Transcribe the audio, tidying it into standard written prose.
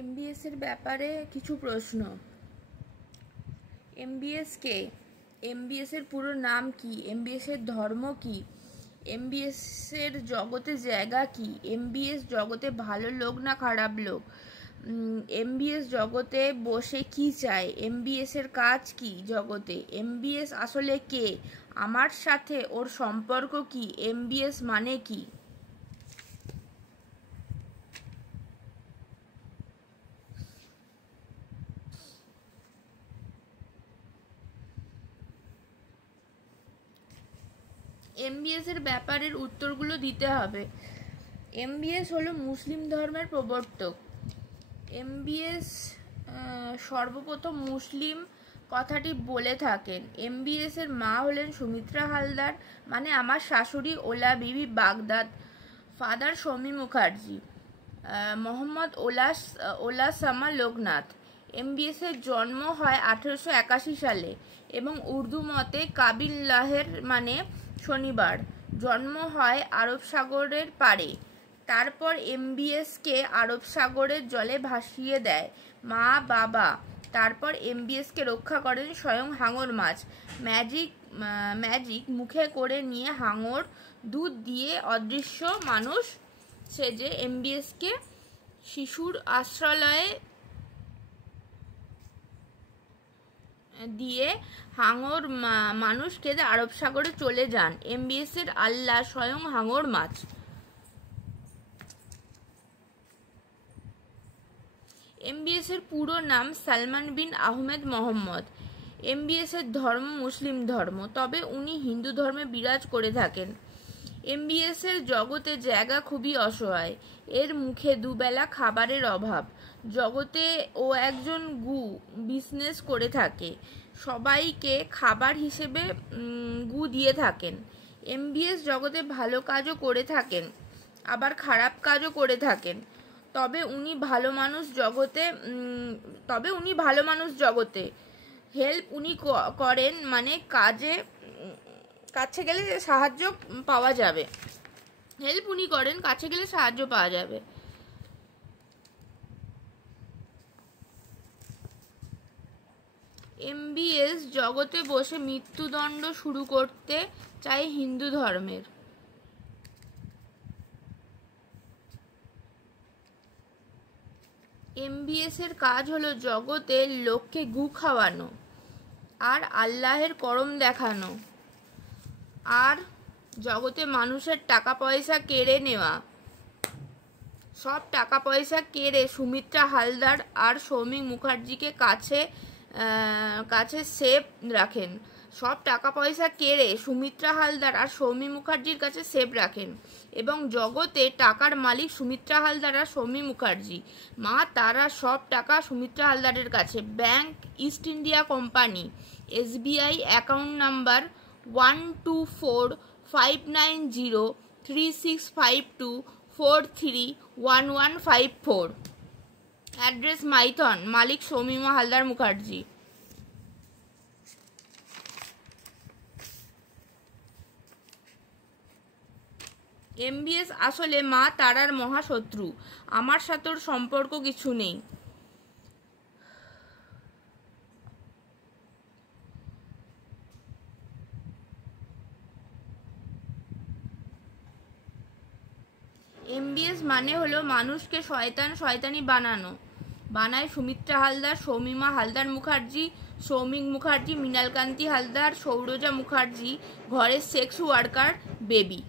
MBS এর ব্যাপারে কিছু প্রশ্ন। এমবিএস কে? এমবিএস এর পুরো নাম কি? এমবিএস এর ধর্ম কি? এমবিএস এর জগতে জায়গা কি? এমবিএস জগতে ভালো লোক না খারাপ লোক? এমবিএস জগতে বসে কি চায়? এমবিএস এর কাজ কি জগতে? এমবিএস আসলে কে? আমার সাথে ওর সম্পর্ক কি? এমবিএস মানে কি? এমবিএস এর ব্যাপারের উত্তরগুলো দিতে হবে। এমবিএস হলো মুসলিম ধর্মের প্রবর্তক। এমবিএস সর্বপ্রথম মুসলিম কথাটি বলে থাকেন। এমবিএস এর মা হলেন সুমিত্রা হালদার, মানে আমার শাশুড়ি ওলা বিবি বাগদাদ। ফাদার শমী মুখার্জি, মোহাম্মদ ওলাসামা লোকনাথ। এমবিএস এর জন্ম হয় 1881 সালে এবং উর্দু মতে কাবিল্লাহের মানে শনিবার। জন্ম হয় আরব সাগরের পাড়ে। তারপর এমবিএসকে আরব সাগরের জলে ভাসিয়ে দেয় মা বাবা। তারপর এমবিএসকে রক্ষা করেন স্বয়ং হাঙর মাছ। ম্যাজিক মুখে করে নিয়ে হাঙর দুধ দিয়ে অদৃশ্য মানুষ সেজে এমবিএসকে শিশুর আশ্রয়ে দিয়ে হাঙর মানুষকে আরব সাগরে চলে যান। এমবিএস এর আল্লাহ স্বয়ং হাঙর মাছ। এমবিএস এর পুরো নাম সালমান বিন আহমেদ মোহাম্মদ। এমবিএস এর ধর্ম মুসলিম ধর্ম, তবে উনি হিন্দু ধর্মে বিরাজ করে থাকেন। এমবিএস এর জগতে জায়গা খুবই অসহায়। এর মুখে দুবেলা খাবারের অভাব। জগতে ও একজন বিজনেস করে থাকে, সবাইকে খাবার হিসেবে গু দিয়ে থাকেন। এমবিএস জগতে ভালো কাজও করে থাকেন, আবার খারাপ কাজও করে থাকেন। তবে উনি ভালো মানুষ জগতে হেল্প উনি করেন, মানে কাছে গেলে সাহায্য পাওয়া যাবে। হেল্প উনি করেন, কাছে গেলে সাহায্য পাওয়া যাবে। এমবিএস জগতে বসে মৃত্যুদণ্ড শুরু করতে চায় হিন্দু ধর্মের। এমবিএস এর কাজ হলো জগতে লোককে গু খাওয়ানো আর আল্লাহের করম দেখানো, আর জগতে মানুষের টাকা পয়সা কেড়ে নেওয়া। সব টাকা পয়সা কেড়ে সুমিত্রা হালদার আর সৌমিক মুখার্জিকে কাছে সেফ রাখেন। সব টাকা পয়সা কেড়ে সুমিত্রা হালদার আর সৌমিক মুখার্জির কাছে সেফ রাখেন এবং জগতে টাকার মালিক সুমিত্রা হালদার আর সৌমিক মুখার্জি। মা তারা সব টাকা সুমিত্রা হালদারের কাছে। Bank East India company, SBI account number 12459036524311154। Address Maithon, মালিক শমীমা হালদার মুখার্জি। এমবিএস আসলে মা তারার মহাশত্রু। আমার সাথে ওর সম্পর্ক কিছু নেই। এমবিএস মানে হলো মানুষকে শয়তানি বানায় সুমিত্রা হালদার, শৌমিমা হালদার মুখার্জি, সৌমিক মুখার্জি, মৃণালকান্তি হালদার, সৌরজা মুখার্জি, ঘরের সেক্স ওয়ার্কার বেবি।